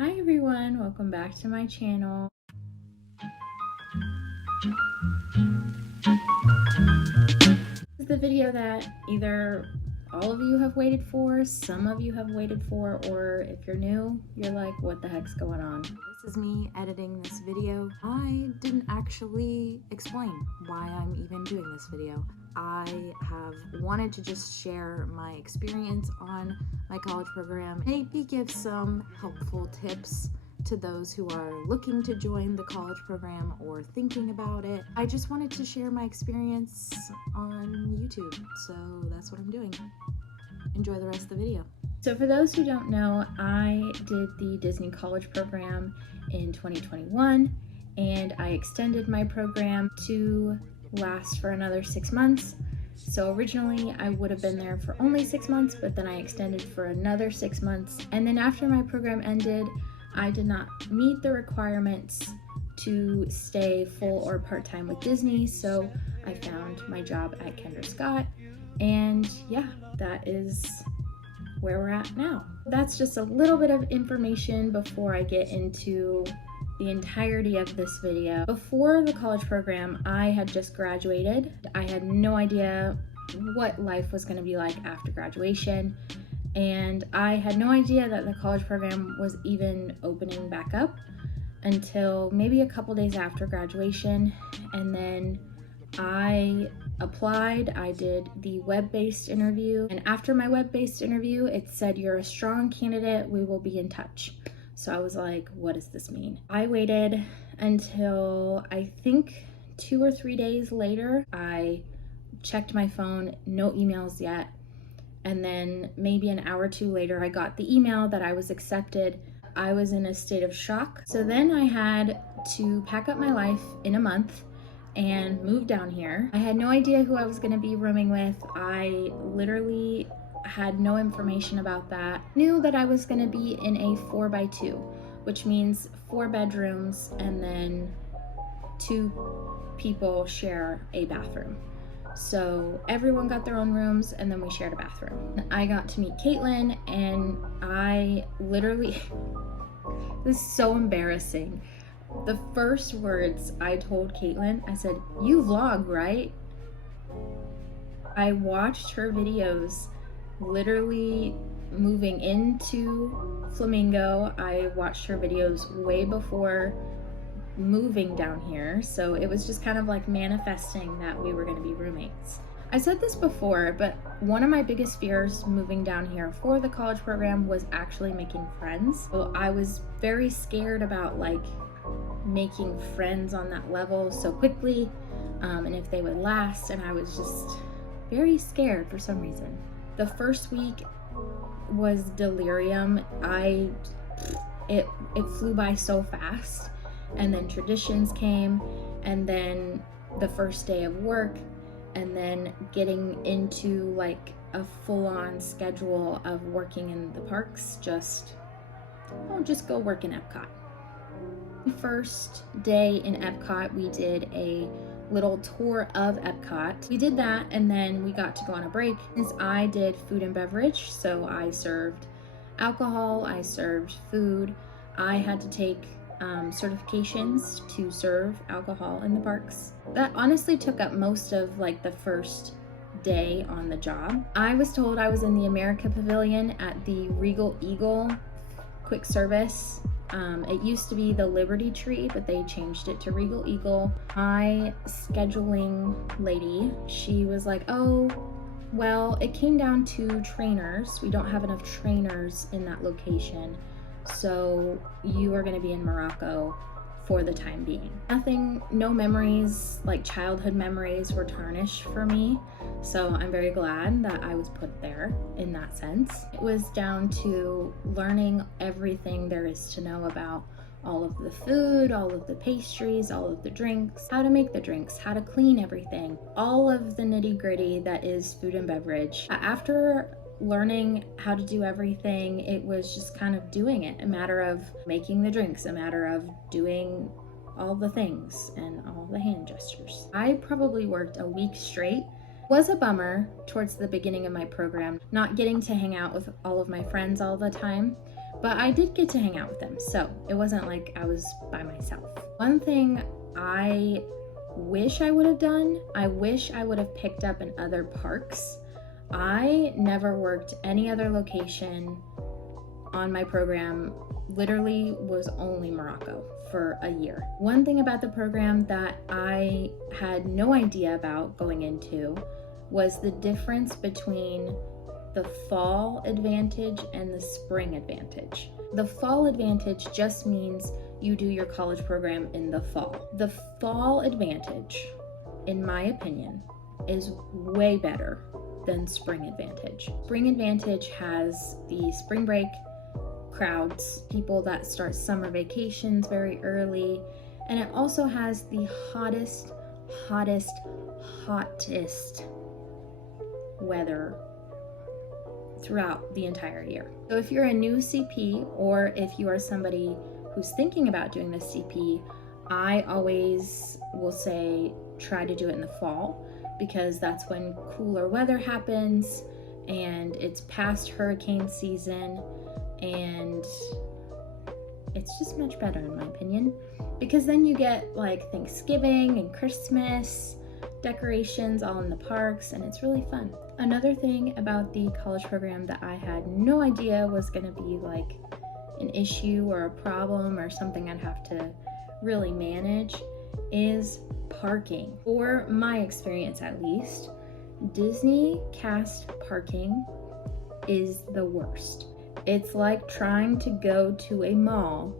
Hi everyone, welcome back to my channel. This is the video that either all of you have waited for, some of you have waited for, or if you're new, you're like, what the heck's going on? This is me editing this video. I didn't actually explain why I'm even doing this video. I have wanted to just share my experience on my college program, maybe give some helpful tips to those who are looking to join the college program or thinking about it. I just wanted to share my experience on YouTube, so that's what I'm doing. Enjoy the rest of the video. So for those who don't know, I did the Disney College program in 2021, and I extended my program to last for another 6 months. So originally I would have been there for only 6 months, but then I extended for another 6 months. And then after my program ended, I did not meet the requirements to stay full or part-time with Disney, so I found my job at Kendra Scott, and yeah, that is where we're at now. That's just a little bit of information before I get into the entirety of this video. Before the college program, I had just graduated. I had no idea what life was going to be like after graduation, and I had no idea that the college program was even opening back up until maybe a couple days after graduation. And then I applied, I did the web-based interview, and after my web-based interview, it said, "You're a strong candidate, we will be in touch." So I was like, what does this mean? I waited until I think 2 or 3 days later. I checked my phone, no emails yet. And then maybe an hour or two later, I got the email that I was accepted. I was in a state of shock. So then I had to pack up my life in a month and move down here. I had no idea who I was gonna be rooming with. I literally had no information about that. Knew that I was gonna be in a 4x2, which means 4 bedrooms and then 2 people share a bathroom. So everyone got their own rooms and then we shared a bathroom. I got to meet Caitlyn, and I literally, this is so embarrassing. The first words I told Caitlyn, I said, "You vlog, right?" I watched her videos literally moving into Flamingo. I watched her videos way before moving down here, so it was just kind of like manifesting that we were going to be roommates. I said this before, but one of my biggest fears moving down here for the college program was actually making friends. So I was very scared about like making friends on that level so quickly, and if they would last, and I was just very scared for some reason. The first week was delirium. It flew by so fast. And then traditions came, and then the first day of work, and then getting into like a full-on schedule of working in the parks. Just go work in Epcot. The first day in Epcot, we did a little tour of Epcot. We did that, and then we got to go on a break. Since I did food and beverage, so I served alcohol, I served food, I had to take certifications to serve alcohol in the parks. That honestly took up most of like the first day on the job. I was told I was in the America Pavilion at the Regal Eagle quick service. It used to be the Liberty Tree, but they changed it to Regal Eagle. My scheduling lady, she was like, "Oh, well, it came down to trainers. We don't have enough trainers in that location, so you are going to be in Morocco for the time being." No memories, like childhood memories, were tarnished for me, so I'm very glad that I was put there in that sense. It was down to learning everything there is to know about all of the food, all of the pastries, all of the drinks, how to make the drinks, how to clean everything, all of the nitty-gritty that is food and beverage. After learning how to do everything, it was just kind of doing it, a matter of making the drinks, a matter of doing all the things and all the hand gestures. I probably worked a week straight. It was a bummer towards the beginning of my program, not getting to hang out with all of my friends all the time, But I did get to hang out with them, so it wasn't like I was by myself. One thing I wish I would have done, I wish I would have picked up in other parks. I never worked any other location on my program, literally was only Morocco for a year. One thing about the program that I had no idea about going into was the difference between the fall advantage and the spring advantage. The fall advantage just means you do your college program in the fall. The fall advantage, in my opinion, is way better than spring advantage. Spring advantage has the spring break crowds, people that start summer vacations very early, and it also has the hottest weather throughout the entire year. So if you're a new CP, or if you are somebody who's thinking about doing this CP, I always will say try to do it in the fall, because that's when cooler weather happens and it's past hurricane season, and it's just much better in my opinion, because then you get like Thanksgiving and Christmas decorations all in the parks, and it's really fun. Another thing about the college program that I had no idea was gonna be like an issue or a problem or something I'd have to really manage is parking. For my experience at least, Disney cast parking is the worst. It's like trying to go to a mall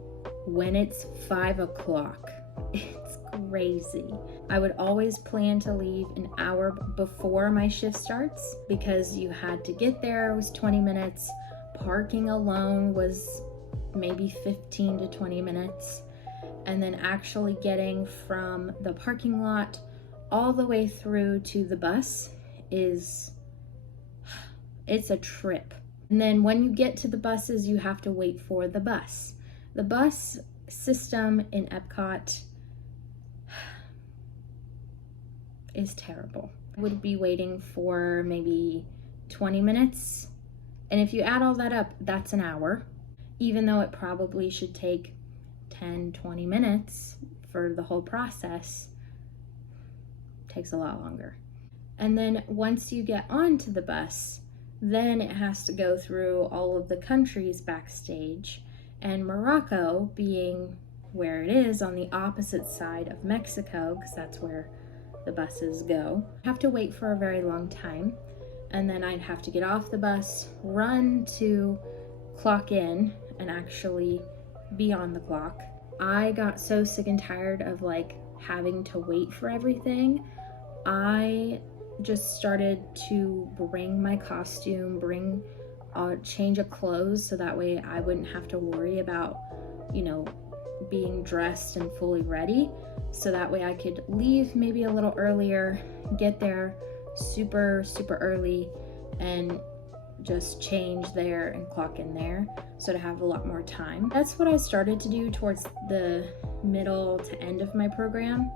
when it's 5 o'clock. It's crazy. I would always plan to leave an hour before my shift starts, because you had to get there, it was 20 minutes. Parking alone was maybe 15 to 20 minutes. And then actually getting from the parking lot all the way through to the bus it's a trip. And then when you get to the buses, you have to wait for the bus. The bus system in Epcot is terrible. I would be waiting for maybe 20 minutes. And if you add all that up, that's an hour, even though it probably should take 10, 20 minutes for the whole process. It takes a lot longer. And then once you get onto the bus, then it has to go through all of the countries backstage. And Morocco, being where it is on the opposite side of Mexico, because that's where the buses go, have to wait for a very long time. And then I'd have to get off the bus, run to clock in and actually be on the clock. I got so sick and tired of like having to wait for everything. I just started to bring my costume, bring a change of clothes, so that way I wouldn't have to worry about, being dressed and fully ready. So that way I could leave maybe a little earlier, get there super early, and just change there and clock in there, so to have a lot more time. That's what I started to do towards the middle to end of my program,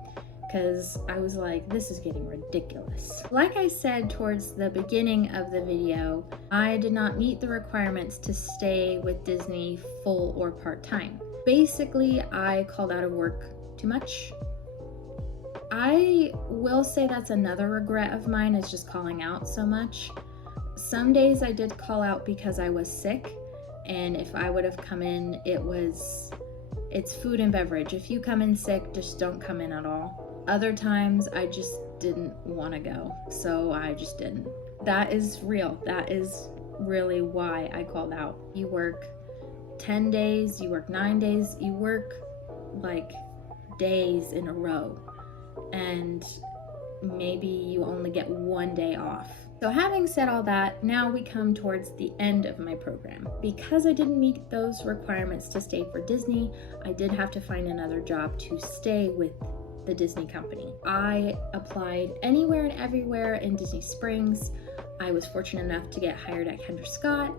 because I was like, this is getting ridiculous. Like I said towards the beginning of the video, I did not meet the requirements to stay with Disney full or part-time. Basically, I called out of work too much. I will say that's another regret of mine, is just calling out so much. Some days I did call out because I was sick, and if I would have come in, it's food and beverage. If you come in sick, just don't come in at all. Other times I just didn't want to go, so I just didn't. That is real. That is really why I called out. You work 10 days, you work 9 days, you work like days in a row, and maybe you only get 1 day off. So having said all that, now we come towards the end of my program. Because I didn't meet those requirements to stay for Disney, I did have to find another job to stay with the Disney company. I applied anywhere and everywhere in Disney Springs. I was fortunate enough to get hired at Kendra Scott,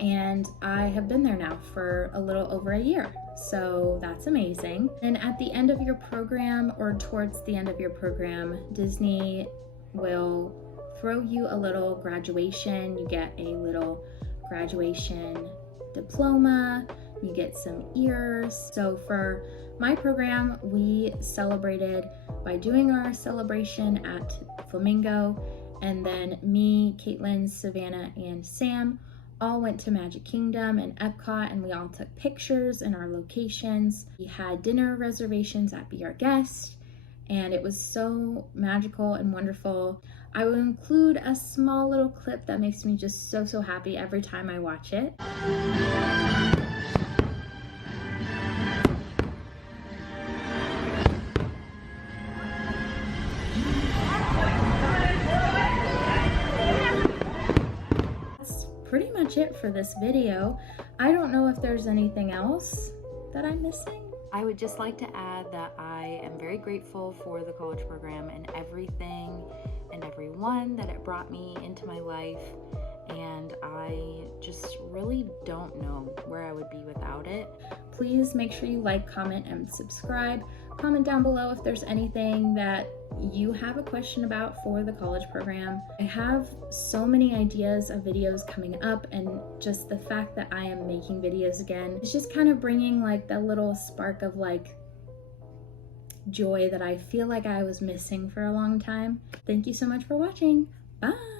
and I have been there now for a little over a year. So that's amazing. And at the end of your program, or towards the end of your program, Disney will throw you a little graduation. You get a little graduation diploma, you get some ears. So for my program, we celebrated by doing our celebration at Flamingo, and then me, Caitlyn, Savannah, and Sam all went to Magic Kingdom and Epcot, and we all took pictures in our locations. We had dinner reservations at Be Our Guest, and it was so magical and wonderful. I will include a small little clip that makes me just so happy every time I watch it. Pretty much it for this video. I don't know if there's anything else that I'm missing. I would just like to add that I am very grateful for the college program and everything and everyone that it brought me into my life, and I just really don't know where I would be without it. Please make sure you like, comment, and subscribe. Comment down below if there's anything that you have a question about for the college program. I have so many ideas of videos coming up, and just the fact that I am making videos again, it's just kind of bringing like that little spark of like joy that I feel like I was missing for a long time. Thank you so much for watching. Bye!